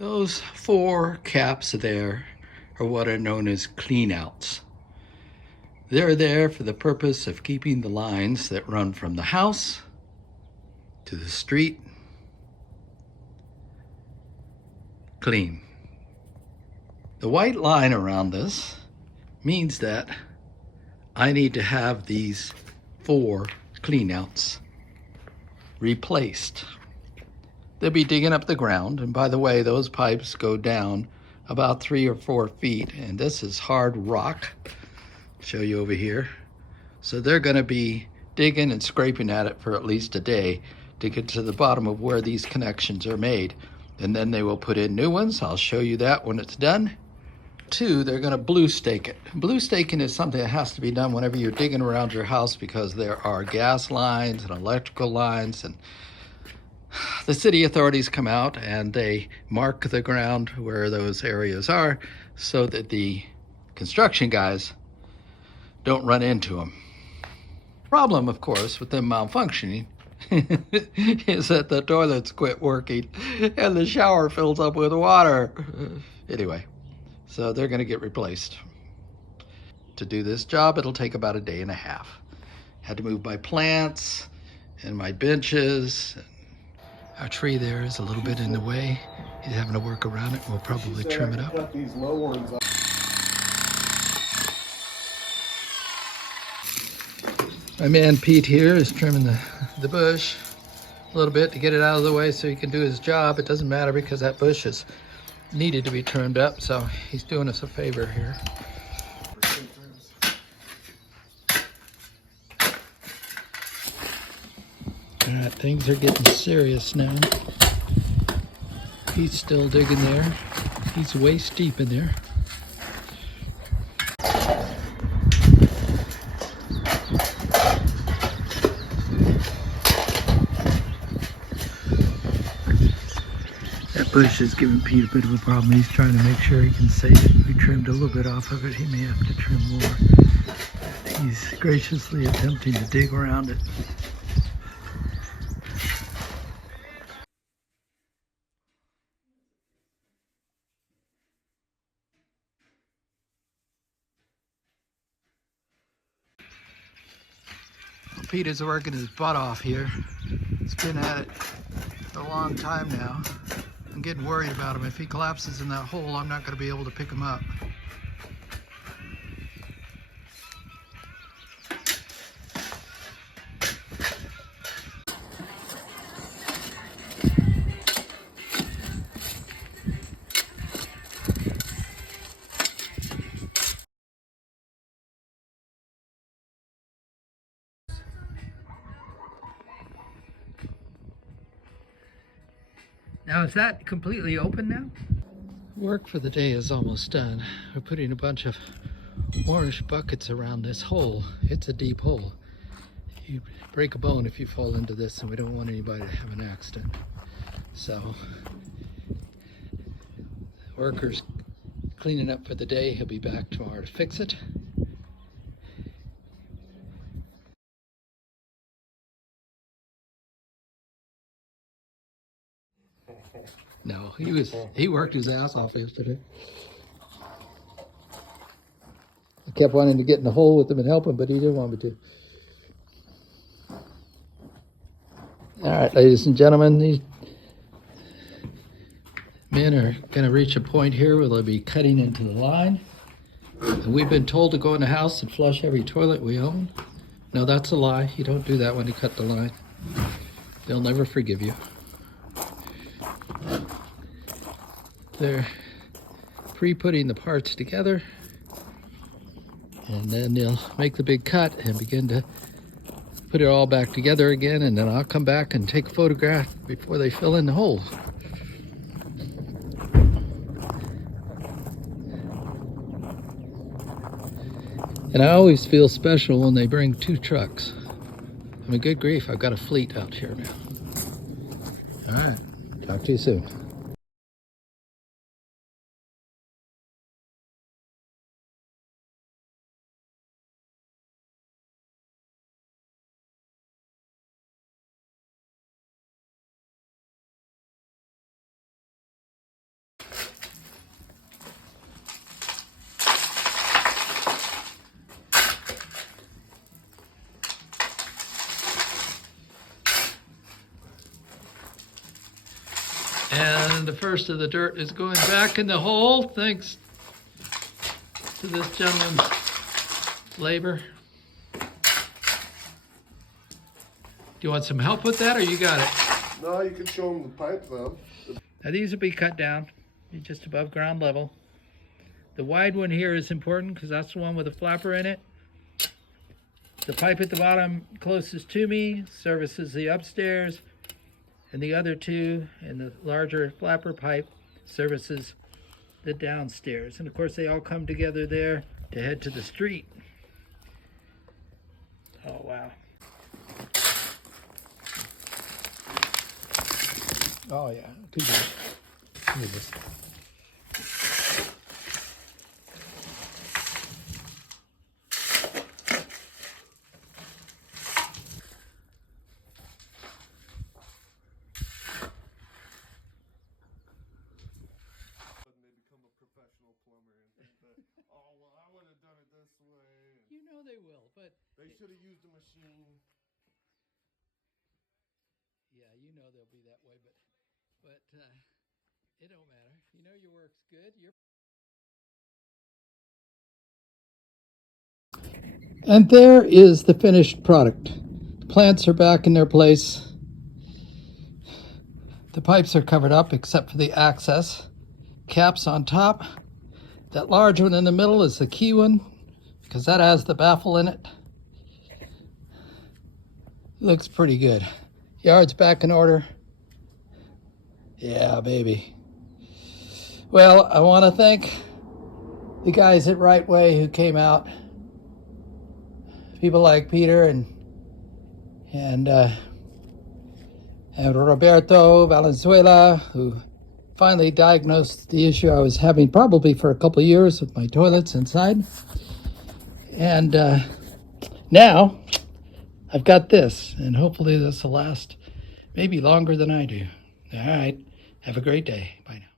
Those four caps there are what are known as cleanouts. They're there for the purpose of keeping the lines that run from the house to the street clean. The white line around this means that I need to have these four cleanouts replaced. They'll be digging up the ground, and by the way, those pipes go down about 3 or 4 feet, and this is hard rock. I'll show you over here. So they're going to be digging and scraping at it for at least a day to get to the bottom of where these connections are made, and then they will put in new ones. I'll show you that when it's done. 2, they're going to blue stake it. Blue staking is something that has to be done whenever you're digging around your house, because there are gas lines and electrical lines, and the city authorities come out and they mark the ground where those areas are so that the construction guys don't run into them. Problem, of course, with them malfunctioning is that the toilets quit working and the shower fills up with water. Anyway, so they're going to get replaced. To do this job, it'll take about a day and a half. Had to move my plants and my benches. Our tree there is a little bit in the way. He's having to work around it. We'll probably trim it up. My man Pete here is trimming the bush a little bit to get it out of the way so he can do his job. It doesn't matter because that bush is needed to be trimmed up, so he's doing us a favor here. All right, things are getting serious now. He's still digging there. He's waist deep in there. That bush is giving Pete a bit of a problem. He's trying to make sure he can save it. We trimmed a little bit off of it. He may have to trim more. He's graciously attempting to dig around it. Pete is working his butt off here. He's been at it a long time now. I'm getting worried about him. If he collapses in that hole, I'm not going to be able to pick him up. Now, is that completely open now? Work for the day is almost done. We're putting a bunch of orange buckets around this hole. It's a deep hole. You break a bone if you fall into this, and we don't want anybody to have an accident. So, the worker's cleaning up for the day. He'll be back tomorrow to fix it. No, he worked his ass off yesterday. I kept wanting to get in the hole with him and help him, but he didn't want me to. All right, ladies and gentlemen, these men are going to reach a point here where they'll be cutting into the line. And we've been told to go in the house and flush every toilet we own. No, that's a lie. You don't do that when you cut the line. They'll never forgive you. They're pre-putting the parts together, and then they'll make the big cut and begin to put it all back together again, and then I'll come back and take a photograph before they fill in the hole. And I always feel special when they bring 2 trucks. I mean, good grief, I've got a fleet out here now. All right, talk to you soon. And the first of the dirt is going back in the hole, thanks to this gentleman's labor. Do you want some help with that, or you got it? No, you can show them the pipe though. Now these will be cut down, just above ground level. The wide one here is important because that's the one with a flapper in it. The pipe at the bottom closest to me services the upstairs, and the other two, and the larger flapper pipe, services the downstairs. And of course they all come together there to head to the street. Oh wow. Oh yeah, too good. Look at this. They become a professional plumber and think that, oh well, I would have done it this way. You know they will, but They should have used a machine. yeah, you know they'll be that way, but it don't matter. You know your work's good. And there is the finished product. The plants are back in their place. The pipes are covered up except for the access. Caps on top. That large one in the middle is the key one because that has the baffle in it. Looks pretty good. Yard's back in order. Yeah, baby. Well, I want to thank the guys at Right Way who came out. People like Peter and Roberto Valenzuela, who finally diagnosed the issue I was having probably for a couple of years with my toilets inside. And now I've got this, and hopefully this will last maybe longer than I do. All right. Have a great day. Bye now.